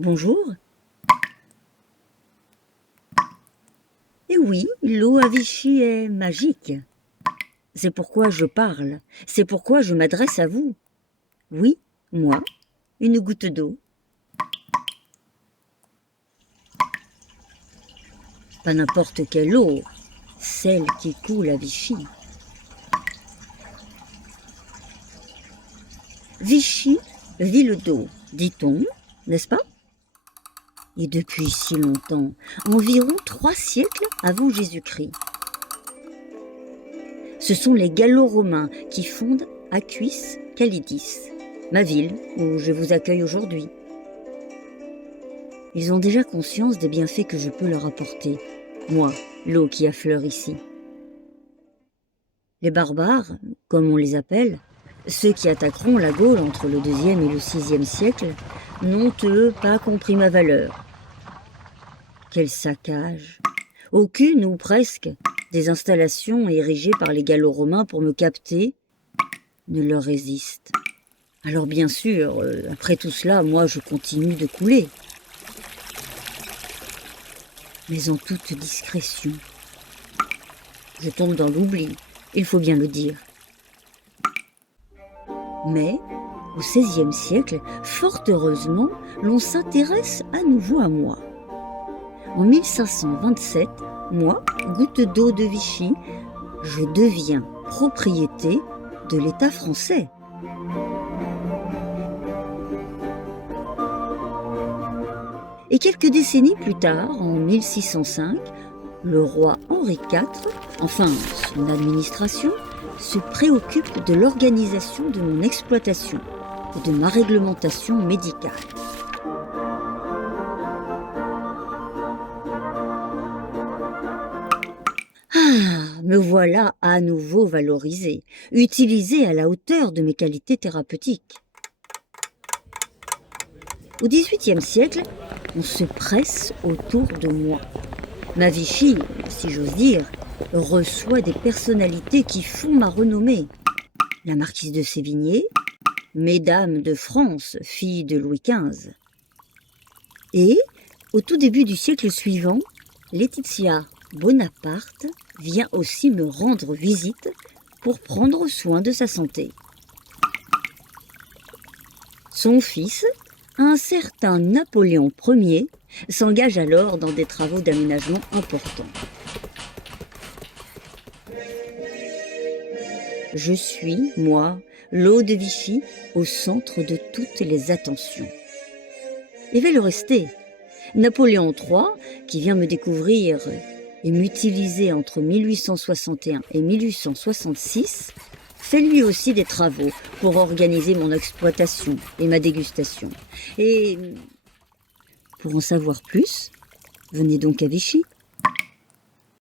Bonjour. Et oui, l'eau à Vichy est magique. C'est pourquoi je parle, c'est pourquoi je m'adresse à vous. Oui, moi, une goutte d'eau. Pas n'importe quelle eau, celle qui coule à Vichy. Vichy, ville d'eau, dit-on, n'est-ce pas? Et depuis si longtemps, environ 3 siècles avant Jésus-Christ. Ce sont les Gallo-Romains qui fondent Aquis Calidis, ma ville où je vous accueille aujourd'hui. Ils ont déjà conscience des bienfaits que je peux leur apporter, moi, l'eau qui affleure ici. Les barbares, comme on les appelle, ceux qui attaqueront la Gaule entre le IIe et le VIe siècle, n'ont eux pas compris ma valeur. Quel saccage! Aucune ou presque des installations érigées par les Gallo-Romains pour me capter ne leur résiste. Alors bien sûr, après tout cela, moi je continue de couler. Mais en toute discrétion. Je tombe dans l'oubli, il faut bien le dire. Mais, au XVIe siècle, fort heureusement, l'on s'intéresse à nouveau à moi. En 1527, moi, goutte d'eau de Vichy, je deviens propriété de l'État français. Et quelques décennies plus tard, en 1605, le roi Henri IV, enfin son administration, se préoccupe de l'organisation de mon exploitation et de ma réglementation médicale. Me voilà à nouveau valorisé, utilisé à la hauteur de mes qualités thérapeutiques. Au XVIIIe siècle, on se presse autour de moi. Ma Vichy, si j'ose dire, reçoit des personnalités qui font ma renommée. La marquise de Sévigné, mesdames de France, fille de Louis XV. Et, au tout début du siècle suivant, Laetitia Bonaparte vient aussi me rendre visite pour prendre soin de sa santé. Son fils, un certain Napoléon Ier, s'engage alors dans des travaux d'aménagement importants. Je suis, moi, l'eau de Vichy, au centre de toutes les attentions. Et vais le rester. Napoléon III, qui vient me découvrir et m'utiliser entre 1861 et 1866, fait lui aussi des travaux pour organiser mon exploitation et ma dégustation. Et pour en savoir plus, venez donc à Vichy.